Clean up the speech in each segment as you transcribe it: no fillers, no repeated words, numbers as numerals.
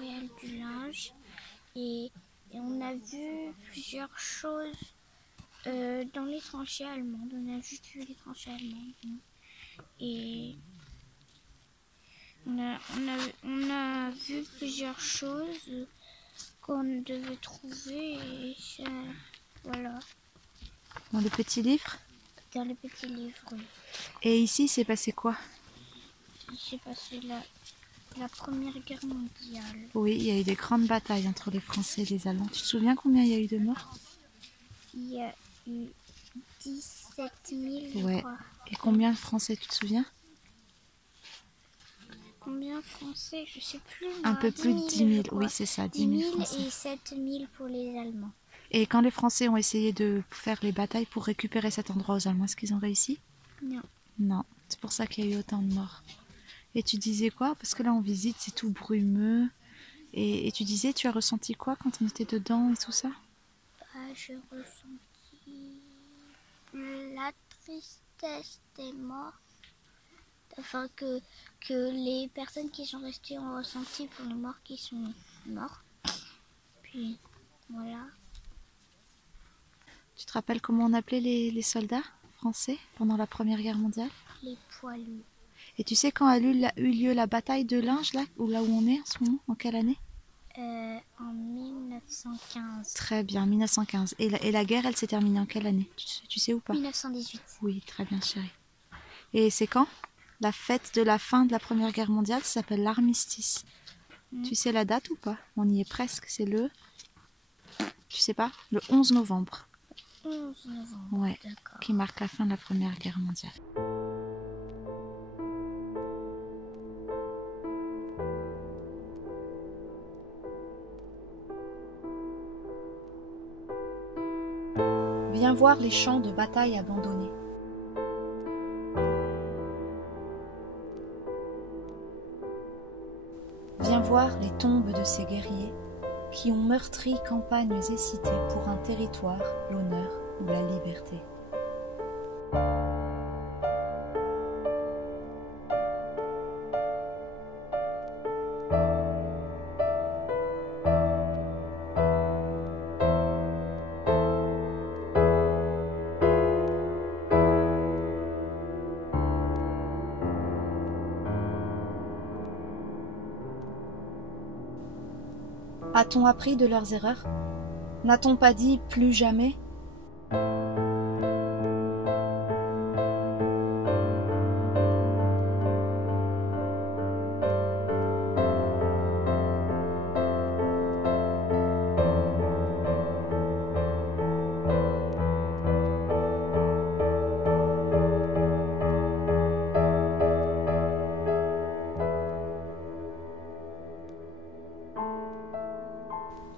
mémorial du linge et on a vu plusieurs choses dans les tranchées allemandes. On a juste vu les tranchées allemandes. Et on a vu plusieurs choses qu'on devait trouver et voilà. Dans le petit livre? Dans le petit livre, oui. Et ici, c'est passé quoi? J'ai passé la Première Guerre mondiale. Oui, il y a eu des grandes batailles entre les Français et les Allemands. Tu te souviens combien il y a eu de morts? Il y a eu 17 000, Ouais. je crois. Et combien de Français, tu te souviens? Combien de Français? Je sais plus. Un peu plus de 10 000, je crois. oui, c'est ça, 10 10 000 000 Français. et 7 000 pour les Allemands. Et quand les Français ont essayé de faire les batailles pour récupérer cet endroit aux Allemands, est-ce qu'ils ont réussi? Non. Non, c'est pour ça qu'il y a eu autant de morts. Et tu disais quoi? Parce que là, on visite, c'est tout brumeux. Et tu disais, tu as ressenti quoi quand on était dedans et tout ça? J'ai ressenti la tristesse des morts. Enfin, que les personnes qui sont restées ont ressenti pour les morts qui sont morts. Puis, voilà. Tu te rappelles comment on appelait les soldats français pendant la Première Guerre mondiale? Les poilus. Et tu sais quand a eu lieu la bataille de Linge, là où on est en ce moment? En quelle année? En 1915. Très bien, 1915. Et la guerre, elle s'est terminée en quelle année? Tu sais ou pas? 1918. Oui, très bien, chérie. Et c'est quand? La fête de la fin de la Première Guerre mondiale, ça s'appelle l'armistice. Tu sais la date ou pas? On y est presque, c'est le... Tu sais pas? Le 11 novembre. 11 novembre. Ouais, D'accord. qui marque la fin de la Première Guerre mondiale. Viens voir les champs de bataille abandonnés. Viens voir les tombes de ces guerriers qui ont meurtri campagnes et cités pour un territoire, l'honneur ou la liberté. A-t-on appris de leurs erreurs? N'a-t-on pas dit plus jamais?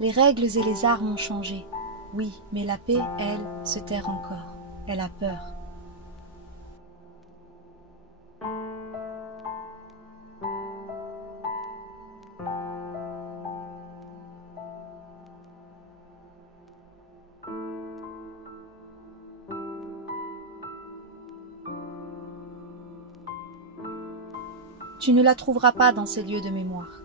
Les règles et les armes ont changé. Oui, mais la paix, elle, se terre encore. Elle a peur. Tu ne la trouveras pas dans ces lieux de mémoire.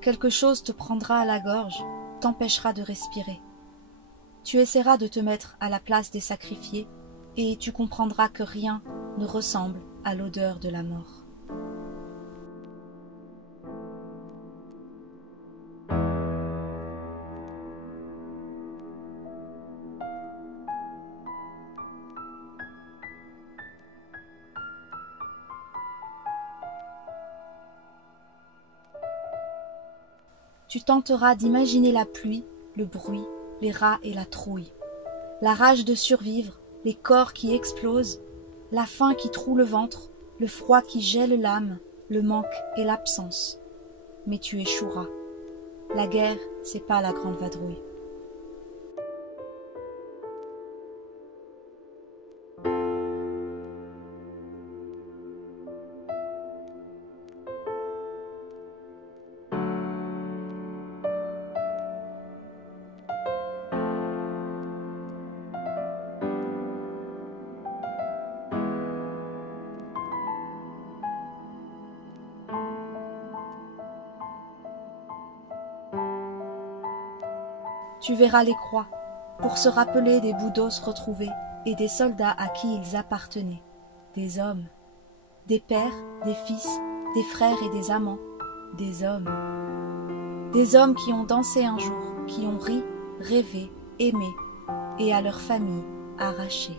Quelque chose te prendra à la gorge, t'empêchera de respirer. Tu essaieras de te mettre à la place des sacrifiés et tu comprendras que rien ne ressemble à l'odeur de la mort. Tu tenteras d'imaginer la pluie, le bruit, les rats et la trouille, la rage de survivre, les corps qui explosent, la faim qui troue le ventre, le froid qui gèle l'âme, le manque et l'absence. Mais tu échoueras. La guerre, c'est pas la grande vadrouille. Tu verras les croix, pour se rappeler des bouts d'os retrouvés et des soldats à qui ils appartenaient, des hommes, des pères, des fils, des frères et des amants, des hommes qui ont dansé un jour, qui ont ri, rêvé, aimé, et à leur famille arraché.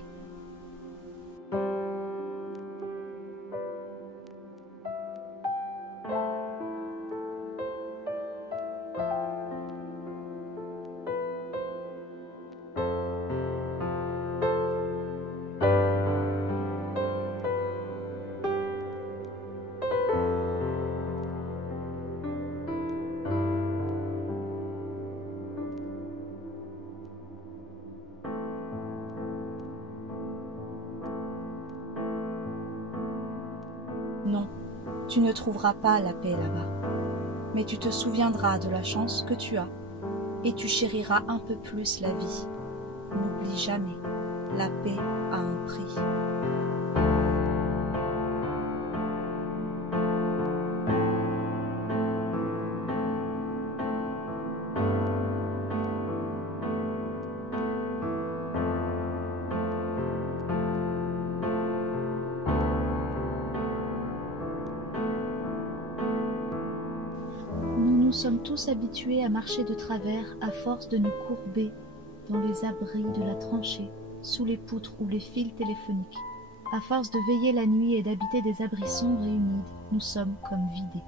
Non, tu ne trouveras pas la paix là-bas, mais tu te souviendras de la chance que tu as, et tu chériras un peu plus la vie. N'oublie jamais, la paix a un prix. Nous sommes tous habitués à marcher de travers à force de nous courber dans les abris de la tranchée, sous les poutres ou les fils téléphoniques. À force de veiller la nuit et d'habiter des abris sombres et humides, nous sommes comme vidés.